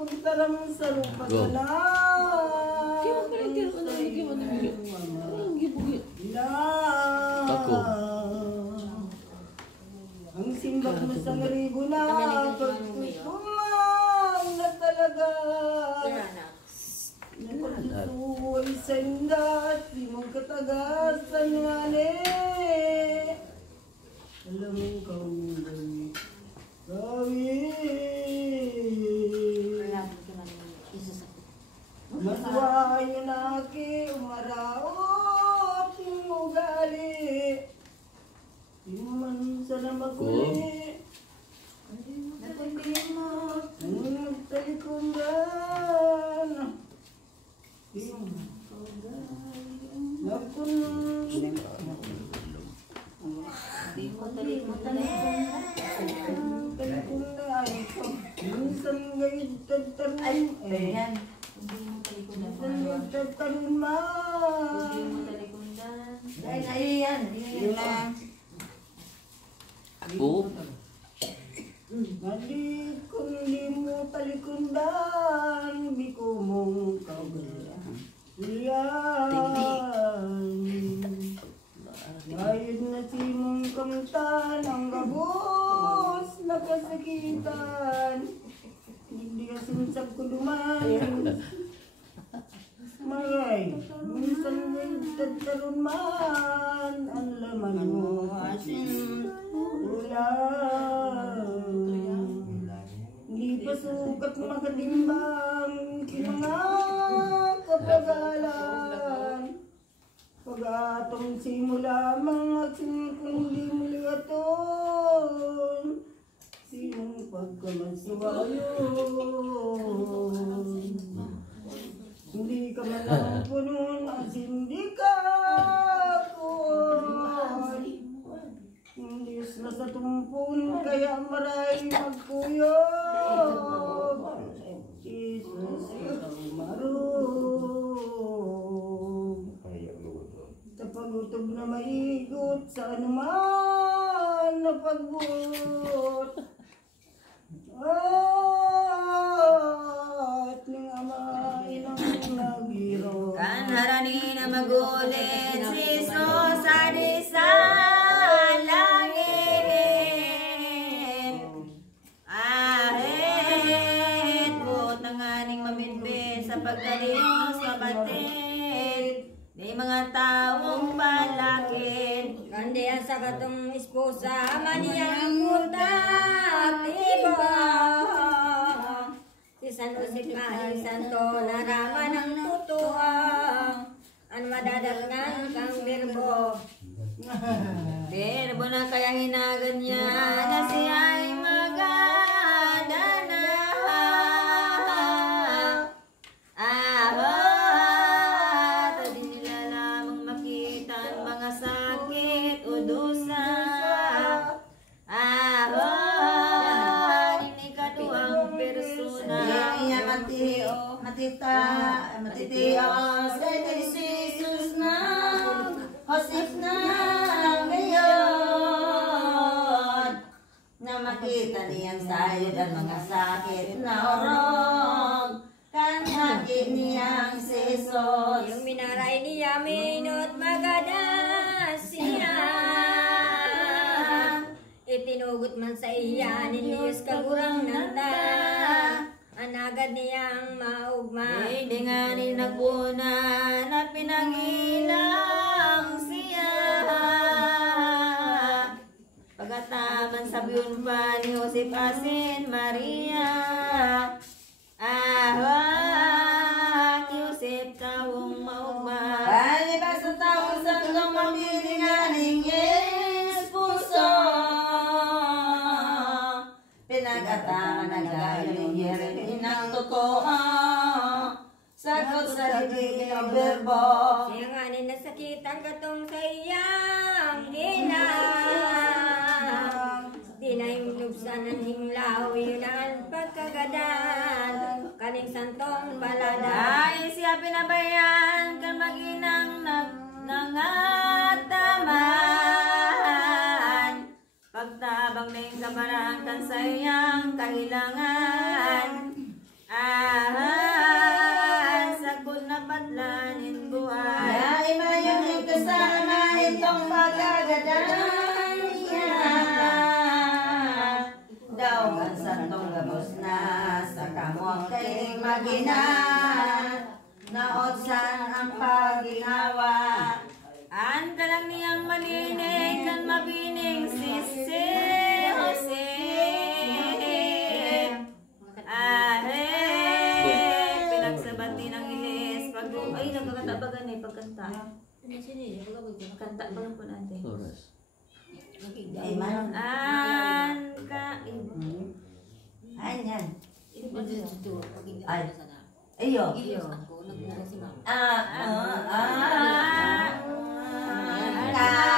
Taram sa lupa na ang simbak mo sa ngarigo na pagtutumang na talaga napagsusuway sa indat di mong katagasan nga alam kong gawin maswayo na ki umaraot yung ugali di mo man sana maguli natagin mo nagtalikundan di mo nagkun di mo talikundan minsan gayud tagtanong ayan. minsan gayud tagtanong man Dahil ayan. Yun lang. Ako? Mali kung di mo talikundan, di ko mong kawalan. Bayad na si mong kamtan, ang gabos na kasakitan. Hindi ka sinsag ko duman. Maray, minsan may tagtaron man, ang laman mo asin ulan. Hindi pa sukat magatimbang, kinangakapagalan. Pag-atong simula mga kundi muli aton, sinong pagkamansuwayon. Hindi ka man ang punon at hindi ka kun. Diyos na sa tumpon kaya maray magkuyog. Jesus ikaw marong. Sa pagutob na maigot sa anuman na pagbuot. At ng ama inang nagiro Kanharani na magulit si Jesus adi sa langit. Ahit po tanganing maminbin sa pagkaliw sa batid. Di mga taong balakid. Kandi ang sa katong esposa maniyang mutak iba. Si San Jose kahit santo narama ng totoo. Ang madadatnan kang birbo. Birbo na kaya hinaganyan na siya ay magadana. Ahot, di nila lamang makita ang mga sakit o dosa. Ahot, hindi ka tuwang persona. matitiyo sa Jesus na hasip na ngayon na makita niyang sayod ang mga sakit na orog kanhati niyang si Jesus. Yung minaray niya minut magadas siya. Itinugot man sa iya ni Diyos kagurang nanda. Anagad niyang maugma. Di nga ni nagbunan at pinangilang siya. Pagkataman sa biyon pa ni Joseph asin Maria. Ahot, Joseph tawong maugma. Ay, ba sa taong sa tulong mamili nga ning espuso. Pinagkataman na galing Jeremy ng totoo. Sagot sa dibig ng berbo. Siya nga ni nasakitan katong sa iyang ginang. Di na imlubsan ang himlaw yun ang pagkagadan. Kaning santong balada. Ay, siya pinabayan kan maginang nangataman. Pagtabang na yung kabarangkan sa iyang kahilangan. sagod na badlanin buhay. Dahil mayong kasama itong pagkagadan niya. Daw ang santong gabos na sa kamuang kay magina. Naotsan ang paginawa. An kalang niyang malinig kan mabining si Jose. Pinagsabati ng ilis. Ay, nagkakanta ba gani? Pagkanta. Kanta ba lang po natin? Ay, manong. Ayan. Ay. Iyo. Ka